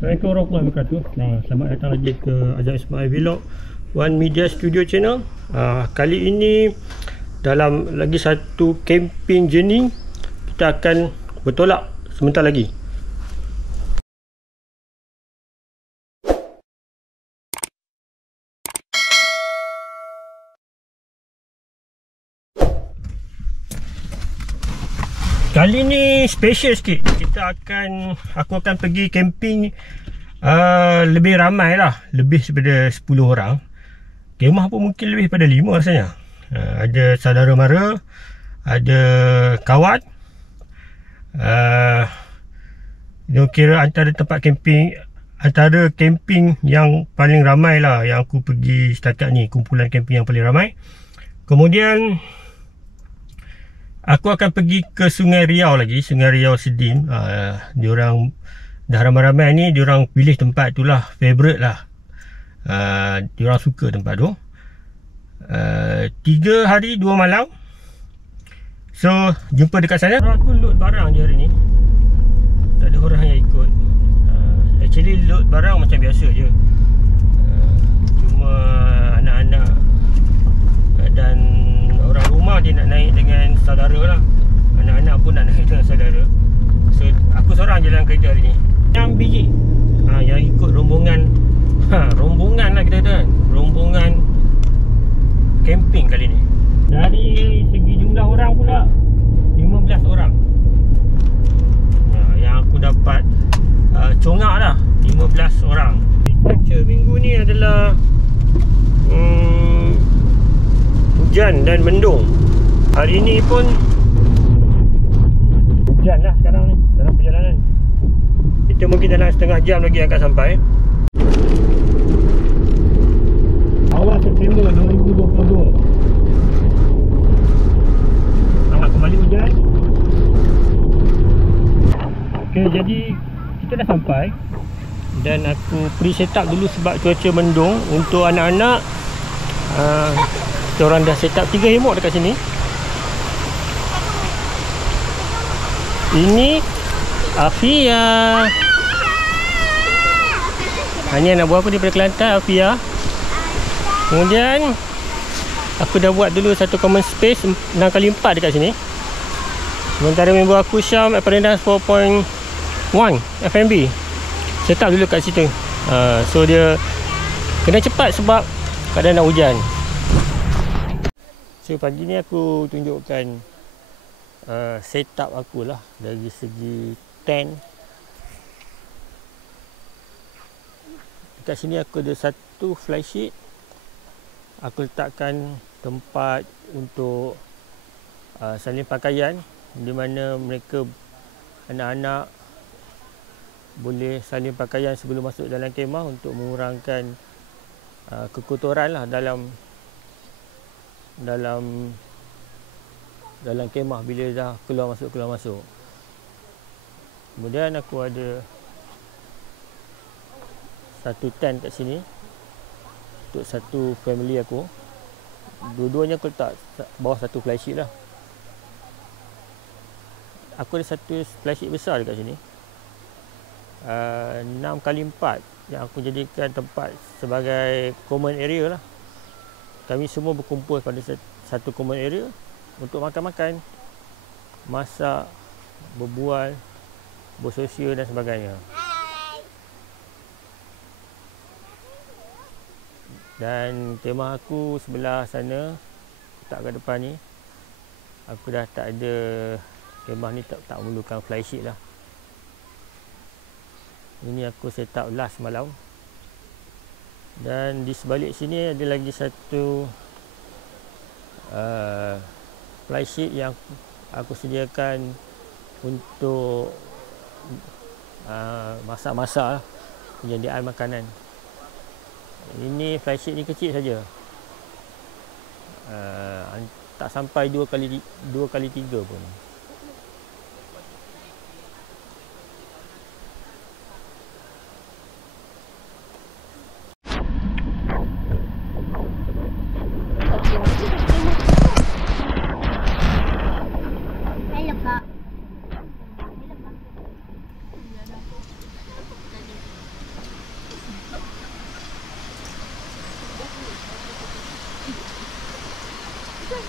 Assalamualaikum warahmatullahi wabarakatuh. Selamat datang lagi ke Azam Ismail Vlog One Media Studio Channel. Kali ini dalam lagi satu camping journey, kita akan bertolak sebentar lagi. Kali ni special sikit. Aku akan pergi camping lebih ramai lah. Lebih daripada 10 orang. Kemah pun mungkin lebih daripada 5 rasanya. Ada saudara mara, ada kawan. Kira antara tempat camping, antara camping yang paling ramai lah yang aku pergi setakat ni. Kumpulan camping yang paling ramai. Kemudian aku akan pergi ke Sungai Riau lagi, Sungai Riau Sedim. Diorang dah ramai-ramai ni, diorang pilih tempat tu lah, favourite lah. Diorang suka tempat tu. 3 hari 2 malam. So, jumpa dekat sana. Aku load barang je hari ni. Tak ada orang yang ikut. Actually load barang macam biasa je. Cuma anak-anak dan orang rumah dia nak naik dengan saudara lah. Anak-anak pun nak naik dengan saudara. So aku seorang je dalam kereta hari ni. 6 biji yang ikut rombongan. Rombongan lah kita kata kan. Rombongan camping kali ni. Dari segi jumlah orang pula 15 orang. Yang aku dapat congak lah 15 orang. Cuaca minggu ni adalah hujan dan mendung. Hari ni pun hujan lah sekarang ni dalam perjalanan. Kita mungkin dalam setengah jam lagi akan sampai. Awal September 2022. Sangat kembali hujan. Okay, jadi kita dah sampai. Dan aku pre-set up dulu sebab cuaca mendung. Untuk anak-anak, kita orang dah set up 3 hemok dekat sini. Ini Afia. Ini anak buah aku daripada Kelantan, Afia. Kemudian aku dah buat dulu satu common space 6x4 dekat sini. Sementara member aku Syam Apparendance 4.1 FMB set up dulu kat situ. So dia kena cepat sebab kadang nak hujan. So pagi ni aku tunjukkan setup aku lah dari segi tent. Dekat sini aku ada satu fly sheet. Aku letakkan tempat untuk salin pakaian, di mana mereka, anak-anak, boleh salin pakaian sebelum masuk dalam kemah untuk mengurangkan kekotoran lah dalam kemah bila dah keluar masuk. Kemudian aku ada satu tent kat sini untuk satu family aku. Dua-duanya aku letak bawah satu fly sheet lah. Aku ada satu fly sheet besar dekat sini, 6x4, yang aku jadikan tempat sebagai common area lah. Kami semua berkumpul pada satu common area untuk makan-makan, masak, berbual, bersosial dan sebagainya. Dan kemah aku sebelah sana, tak kat depan ni. Aku dah tak ada, kemah ni tak memerlukan fly sheet lah. Ini aku set up last malam. Dan di sebalik sini ada lagi satu fly sheet yang aku sediakan untuk masak-masak lah, penyediaan makanan. Ini fly sheet ni kecil saja, tak sampai 2x3 pun.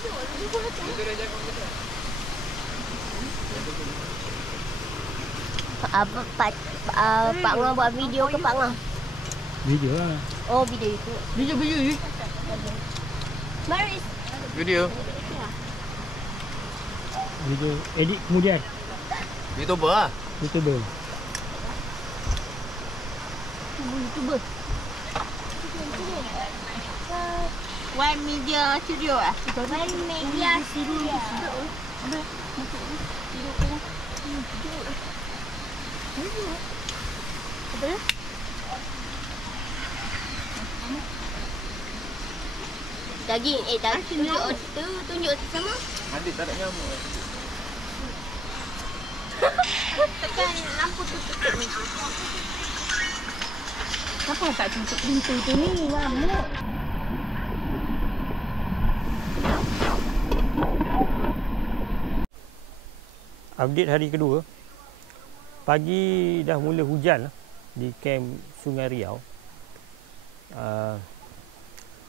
Pak Ngah buat video ke Pak Ngah? Video lah. Oh, video itu. Video. Mari. Video. Video edit kemudian. YouTuber lah. YouTuber. YouTuber. One Media Studio ah. One Media Studio. Apa? Daging, tunjuk sama. Nanti tak ada nyamuk. Tekan lampu tutup ni. Kenapa tak tutup pintu tu ni? Nyamuk. Update hari kedua. Pagi dah mula hujan di kamp Sungai Riau.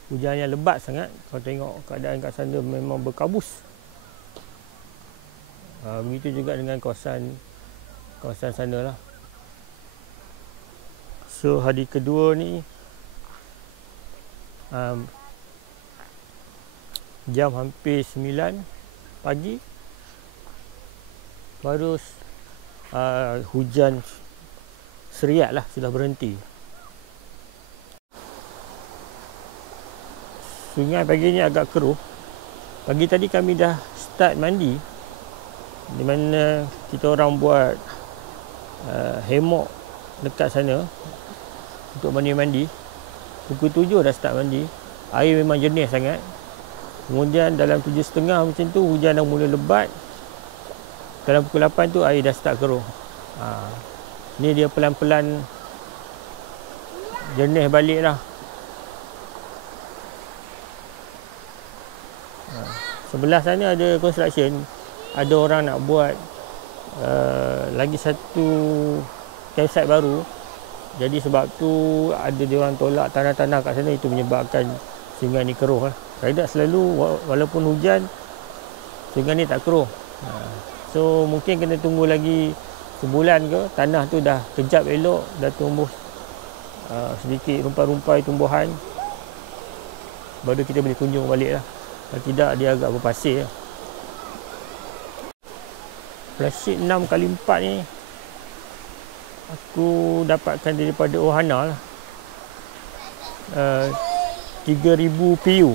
Hujannya lebat sangat. Kalau tengok keadaan kat sana memang berkabus. Begitu juga dengan kawasan sana lah. So hari kedua ni jam hampir 9 pagi baru hujan seriat lah, sudah berhenti. Sungai pagi ni agak keruh. Pagi tadi kami dah start mandi, di mana kita orang buat hemok dekat sana untuk mandi-mandi. Pukul 7 dah start mandi. Air memang jernih sangat. Kemudian dalam 7.30 macam tu hujan dah mula lebat. Dalam pukul 8 tu air dah start keruh. Ni dia pelan-pelan jernih balik lah. Sebelah sana ada construction. Ada orang nak buat lagi satu campsite baru. Jadi sebab tu ada dia orang tolak tanah-tanah kat sana. Itu menyebabkan sungai ni keruh lah. Tidak selalu walaupun hujan, sungai ni tak keruh. So mungkin kena tunggu lagi sebulan ke, tanah tu dah kejap elok, dah tumbuh sedikit rumpai-rumpai tumbuhan, baru kita boleh kunjung balik lah. Kalau tidak, dia agak berpasir lah. Flashlight 6x4 ni aku dapatkan daripada Ohana lah. 3000 PU.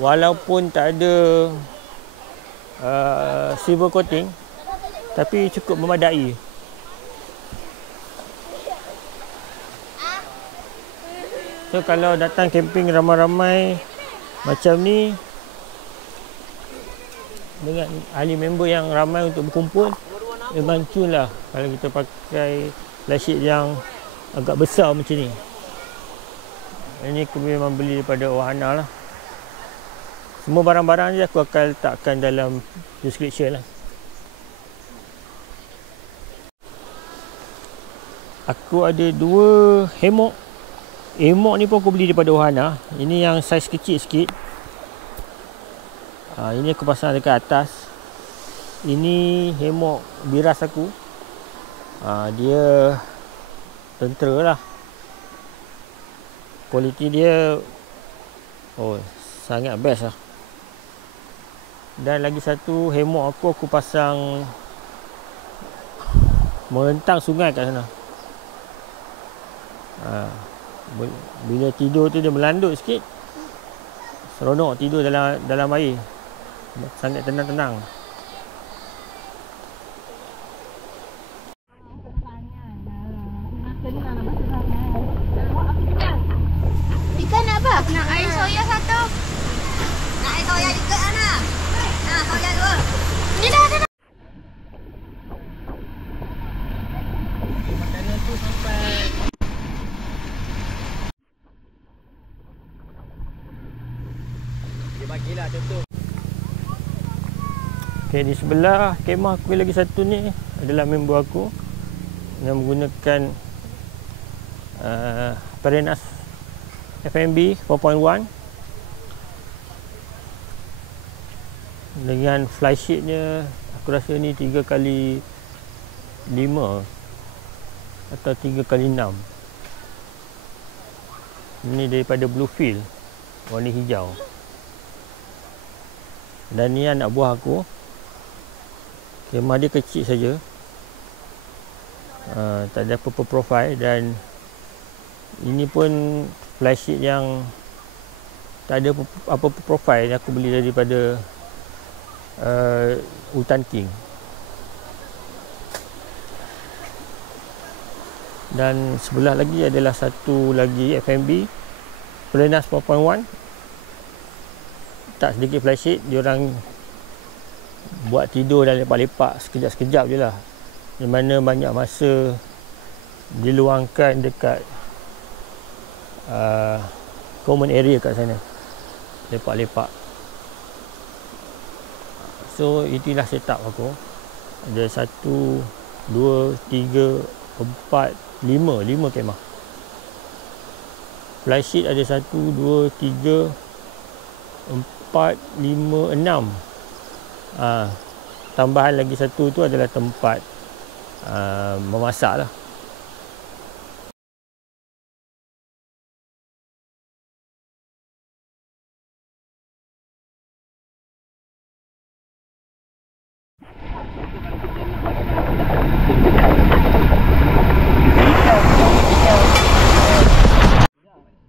Walaupun tak ada silver coating, tapi cukup memadai. So kalau datang camping ramai-ramai macam ni, dengan ahli member yang ramai untuk berkumpul, memang cun lah kalau kita pakai flashlight yang agak besar macam ni. Ini aku memang beli daripada Ohana lah. Semua barang-barang ni aku akan letakkan dalam description lah. Aku ada 2 hemok. Hemok ni pun aku beli daripada Ohana. Ini yang saiz kecil sikit. Ini aku pasang dekat atas. Ini hemok biras aku. Dia tentera lah. Kualiti dia sangat best lah. Dan lagi satu hemok aku pasang merentang sungai kat sana. Bila tidur tu dia melandut sikit, seronok tidur dalam air. Sangat tenang-tenang. Ikan nak apa? Nak air soya satu. Nak air soya juga Ana. Nah, soya dua. Ni dah. Makanan tu sampai dia bagilah contoh. Okay, di sebelah kemah aku lagi satu ni adalah member aku yang menggunakan Perenas FMB 4.1. Dengan flysheetnya aku rasa ni 3x5 atau 3x6. Ini daripada Bluefield, warna hijau. Dan ni anak buah aku. Kemah dia kecil saja, tak ada apa-apa profile. Dan ini pun flysheet yang tak ada apa-apa profile yang aku beli daripada Hutan King. Dan sebelah lagi adalah satu lagi FMB Pelenas 4.1. Tak sedikit flysheet, diorang buat tidur dan lepak-lepak sekejap-sekejap je lah, di mana banyak masa diluangkan dekat common area kat sana, lepak-lepak. So itulah setup aku. Ada 1, 2, 3, 4, 5 kemah. Flysheet ada 1, 2, 3, 4, 5, 6. Tambahan lagi satu tu adalah tempat memasak lah.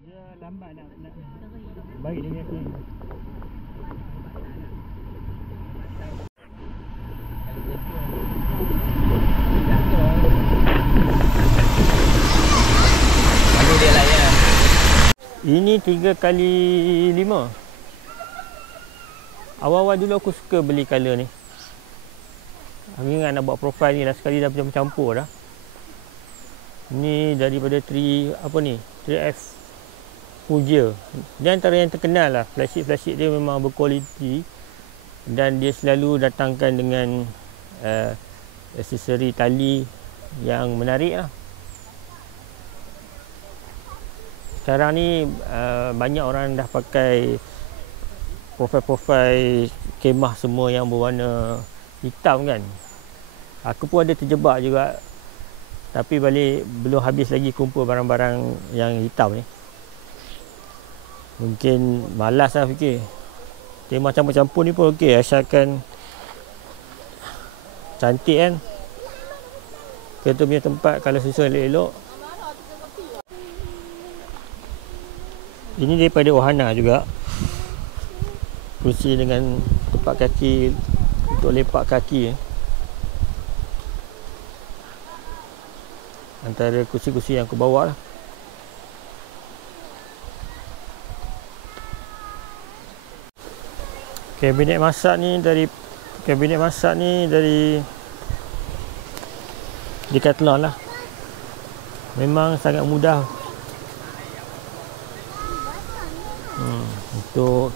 Dia lambat nak baik dengan aku. Ini 3x5. Awal-awal dulu aku suka beli color ni. Aku ingat nak buat profile ni dah sekali dah campur dah. Ni daripada 3F Fuji. Dia antara yang terkenal lah. Flysheet dia memang berkualiti. Dan dia selalu datangkan dengan aksesori tali yang menarik lah. Sekarang ni banyak orang dah pakai profil kemah semua yang berwarna hitam kan. Aku pun ada terjebak juga, tapi balik belum habis lagi kumpul barang-barang yang hitam ni. Mungkin malas lah fikir. Kemah campur-campur ni pun okey, asalkan cantik kan. Kita punya tempat kalau susun elok-elok. Ini daripada Ohana juga. Kursi dengan tempat kaki untuk lepak kaki. Antara kursi-kursi yang aku bawa lah. Kabinet masak ni dari Decathlon lah. Memang sangat mudah untuk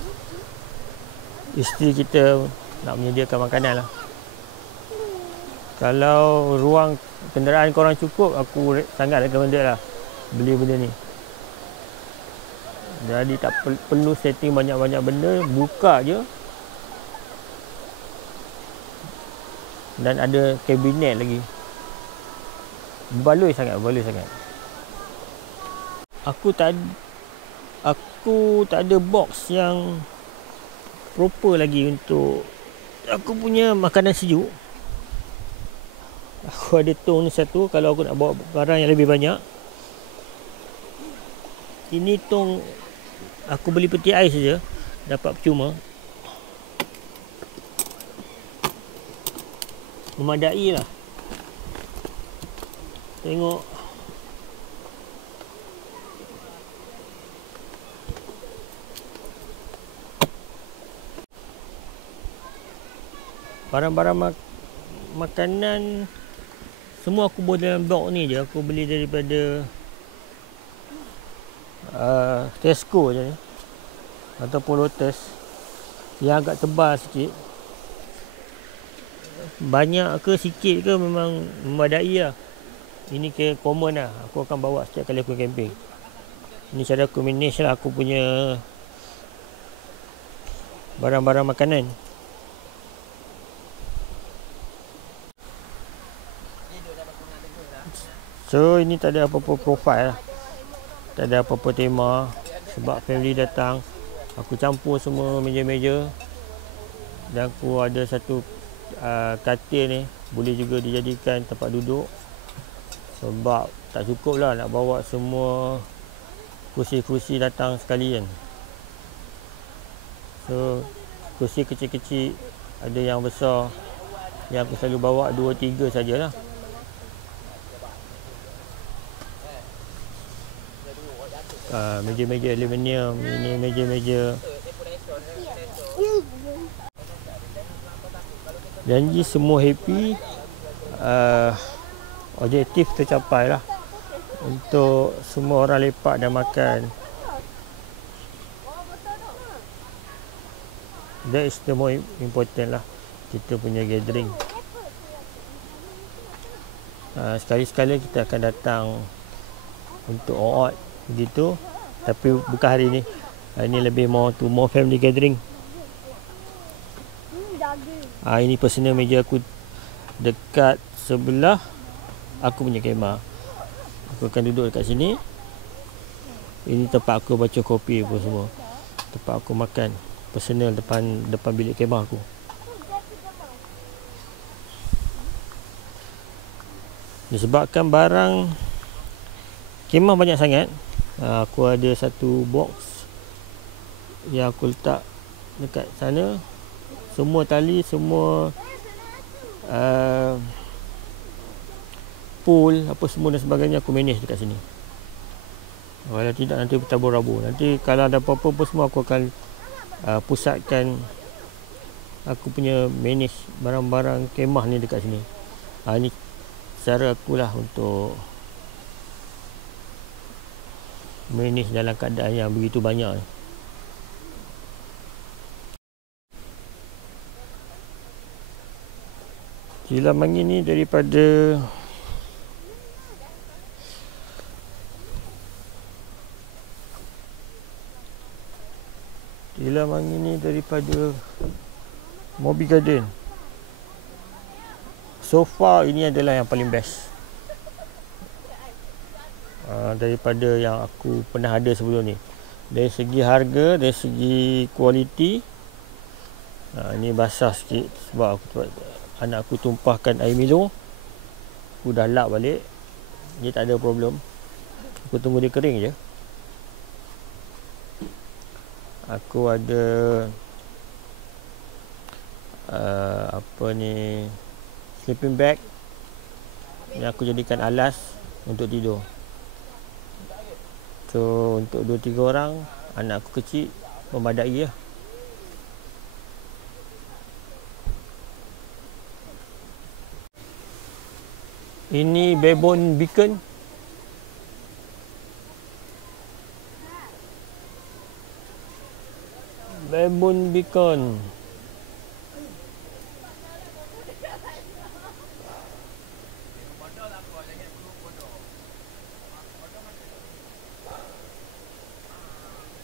isteri kita nak menyediakan makanan lah. Kalau ruang kenderaan korang cukup, aku sangat recommended lah beli benda ni. Jadi tak perlu setting banyak-banyak benda, buka je. Dan ada kabinet lagi. Berbaloi sangat. Aku tak ada box yang proper lagi untuk aku punya makanan sejuk. Aku ada tong ni satu kalau aku nak bawa barang yang lebih banyak. Ini tong aku beli peti ais saja, dapat percuma. Memadai lah. Tengok. Barang-barang makanan semua aku bawa dalam box ni je. Aku beli daripada Tesco je ni, ataupun Lotus, yang agak tebal sikit. Banyak ke sikit ke memang memadai lah. Ini ke common lah. Aku akan bawa setiap kali aku camping. Ini cara aku manage lah aku punya barang-barang makanan. So ini tak ada apa-apa profile lah. Tak ada apa-apa tema. Sebab family datang, aku campur semua meja-meja. Dan aku ada satu katil ni, boleh juga dijadikan tempat duduk. Sebab tak cukup lah nak bawa semua kursi-kursi datang sekali kan. So kursi kecil-kecil, ada yang besar. Yang aku selalu bawa 2-3 sajalah. Meja-meja aluminium, ini meja-meja. Janji semua happy. Objektif tercapai lah. Untuk semua orang lepak dan makan. That is the more important lah. Kita punya gathering. Sekali-sekala kita akan datang untuk out begitu. Tapi bukan hari ni. Ini lebih more family gathering. Ini personal meja aku dekat sebelah aku punya kemah. Aku akan duduk dekat sini. Ini tempat aku baca kopi apa semua. Tempat aku makan personal depan bilik kemah aku. Disebabkan barang kemah banyak sangat, aku ada satu box yang aku letak dekat sana. Semua tali, semua pool, apa semua dan sebagainya aku manage dekat sini. Kalau tidak nanti bertabur-rabur. Nanti kalau ada apa-apa pun semua aku akan pusatkan aku punya manage barang-barang kemah ni dekat sini. Ini cara akulah untuk manage dalam keadaan yang begitu banyak ni. Tilam angin ni daripada Moby Garden. So far ini adalah yang paling best daripada yang aku pernah ada sebelum ni. Dari segi harga, dari segi kualiti. Ini basah sikit sebab anak aku tumpahkan air Milo. Aku dah lap balik. Dia tak ada problem. Aku tunggu dia kering je. Aku ada sleeping bag yang aku jadikan alas untuk tidur. So untuk 2-3 orang, anak aku kecil, memadai lah. Ini barebone beacon. Barebone beacon.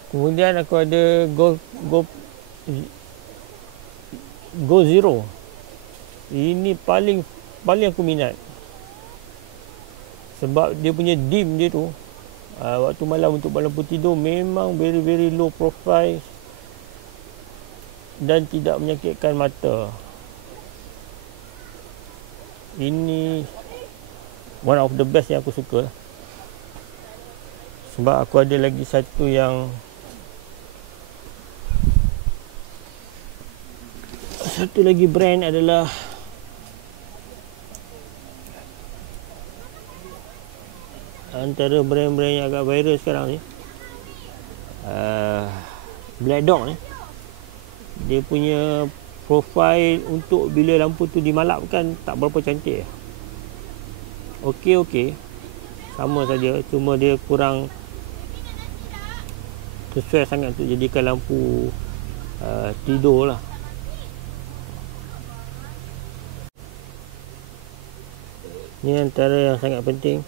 Kemudian aku ada Go Zero. Ini paling aku minat. Sebab dia punya dim dia tu, waktu malam untuk lampu tidur memang very low profile dan tidak menyakitkan mata. Ini one of the best yang aku suka. Sebab aku ada lagi satu yang brand adalah antara brand-brand yang agak viral sekarang ni, Black Dog ni. Dia punya profile untuk bila lampu tu dimalapkan tak berapa cantik. Okey, sama saja, cuma dia kurang sesuai sangat untuk jadikan lampu tidur lah. Ni antara yang sangat penting.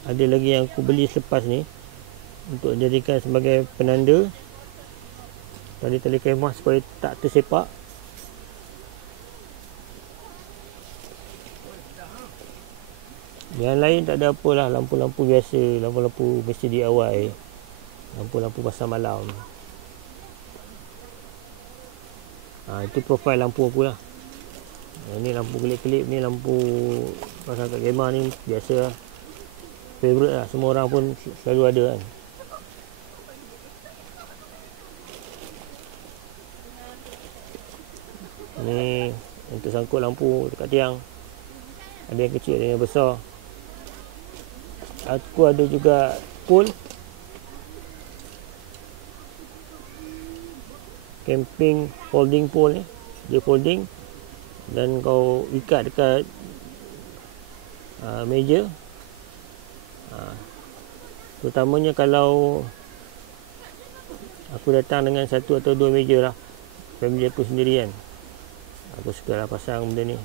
Ada lagi yang aku beli selepas ni untuk jadikan sebagai penanda tali-tali kemah supaya tak tersepak. Yang lain tak ada apalah, lampu-lampu biasa, lampu-lampu mesti DIY. Lampu-lampu pasar malam. Itu profil lampu aku lah. Ni lampu kelip-kelip, ni lampu pasal kat Gemma ni biasa lah. Favorite lah, semua orang pun selalu ada kan. Ni untuk sangkut lampu dekat tiang. Ada yang kecil, ada yang besar. Aku ada juga pole camping folding pole ni. Dia folding dan kau ikat dekat meja. Terutamanya kalau aku datang dengan satu atau dua meja lah, family aku sendiri kan, aku suka lah pasang benda ni.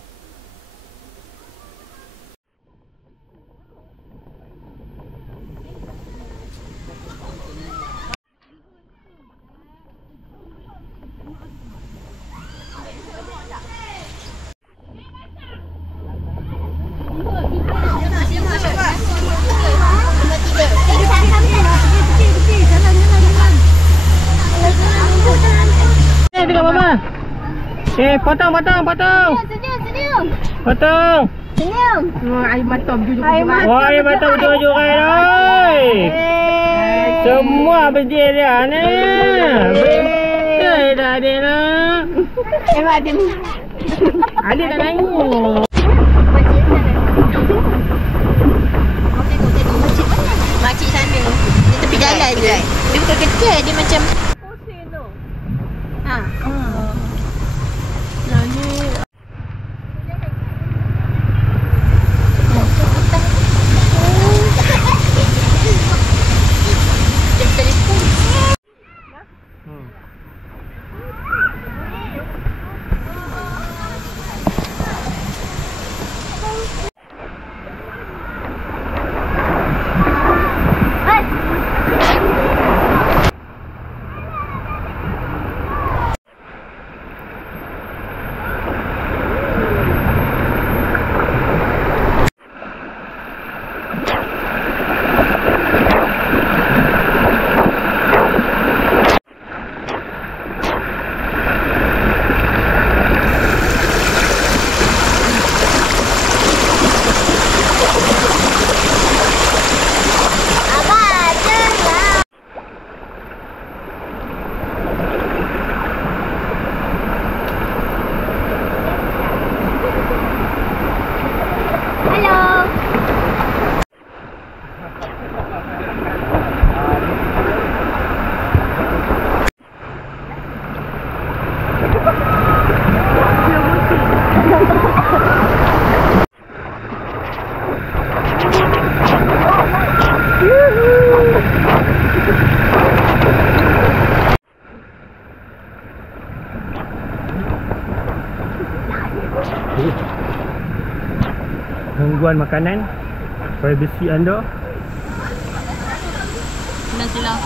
Potong. Senyum. Potong. Senyum. Air mata bujur-bujur. Wah, air mata bujur-bujur kan. Semua berdiri dia ni. Betul dah dia nak. Adik tak nangis. Makcik sana. Dia tepi jalan je. Dia bukan kecil, dia macam gangguan makanan, privasi anda. Dah silau.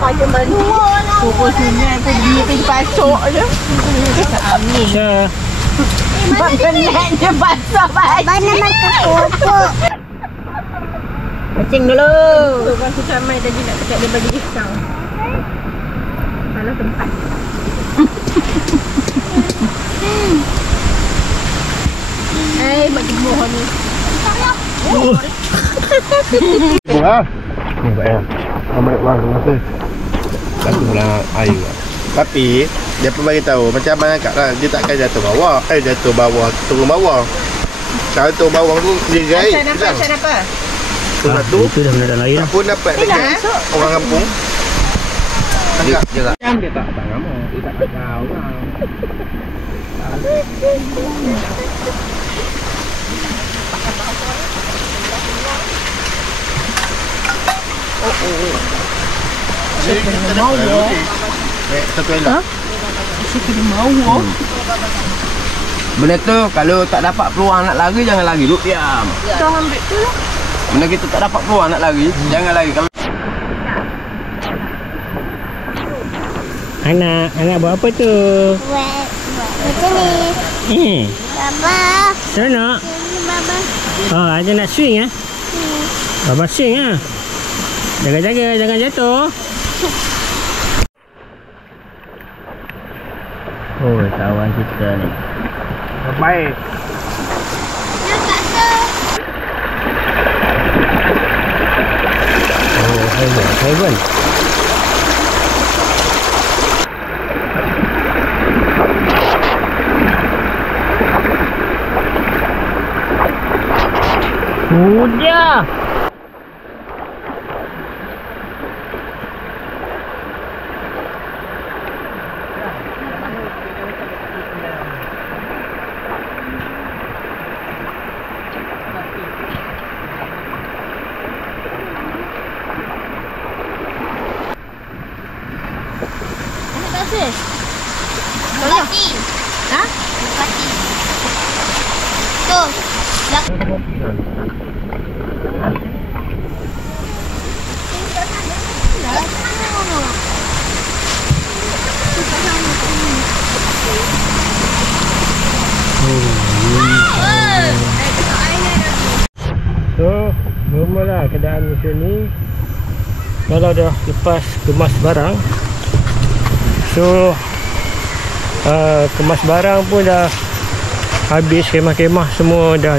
Paling mandi. Pukul sungai pun dia pergi pasok je. Amin. Makanan dia basah baju. mana makan pokok. Kencing dulu. Tukang aku camai tadi nak cakap dia bagi risau. Salah tempat. Bagi mohon ni. Buah. Nampak ya. Amat bang, terima kasih. Satulah air. Tapi dia pun bagi tahu macam abang cakap lah, dia takkan jatuh bawah, turun bawah. Cara turun bawah tu dia gaib. Macam apa? Satu Itu dah benda dalam air tak lah. pun dapat dekat orang kampung. Tangkap je lah. Macam dia tak nama, dia tak tahu lah. Kita mau. Satu elok. Saya kena mau. Benda tu kalau tak dapat peluang nak lari, jangan lari, duduk diam. Kita ambil tu lah. Benda kita tak dapat peluang nak lari, jangan lari. Kalau Anak buat apa tu? Buat macam ni. Baba. Seronok? Baba. Oh, ada nak swing eh? Baba swing ah. Jaga-jaga, jangan jatuh. Oh, kawan kita ni. Baik. Nampak tu. Oh, heaven. Udah. Anak tak sih? Bukati. Ha? Bukati. Tu. So, normal lah keadaan macam ni. Kalau dah lepas kemas barang, so kemas barang pun dah habis, kemah-kemah semua dah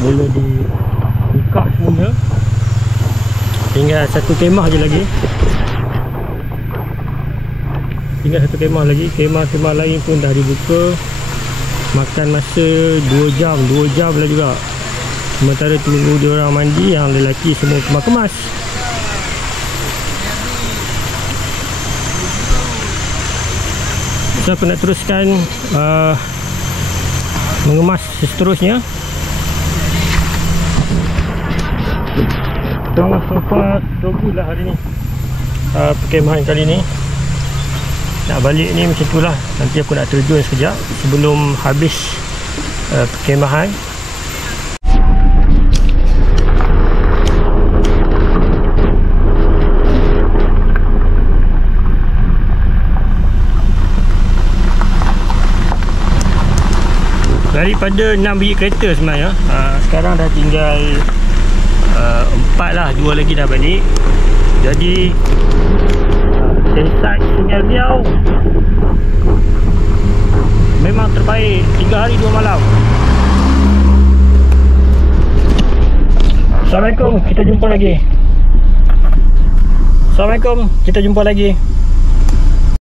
mula dibuka semuanya. Tinggal satu kemah je lagi. Kemah lain pun dah dibuka. Makan masa 2 jam lah juga. Sementara tunggu dia orang mandi, yang lelaki semua kemas-kemas. So aku nak teruskan mengemas seterusnya. So far tunggulah hari ni perkemahan kali ni. Nak balik ni macam tu lah. Nanti aku nak terjun sekejap sebelum habis perkemahan. Daripada 6 biji kereta sebenarnya, sekarang dah tinggal 4 lah, 2 lagi dah balik. Jadi Sensai Sungai Riau memang terbaik. 3 hari 2 malam. Assalamualaikum, kita jumpa lagi.